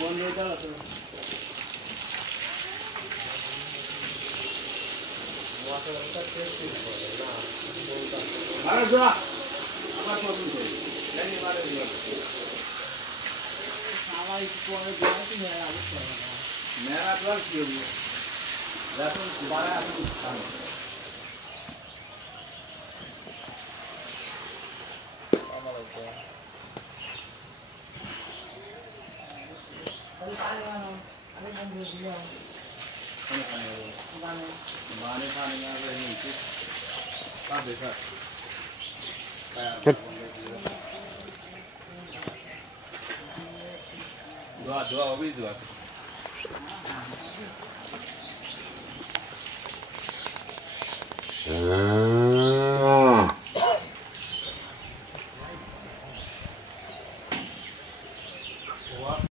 বন্ধ হয়ে যাওয়া তো মেরা তো আর কি হবে এখন বাড়া আমি খাবো बाने खाने में आ रहे हैं इसे कहाँ देखा दुआ दुआ वो भी दुआ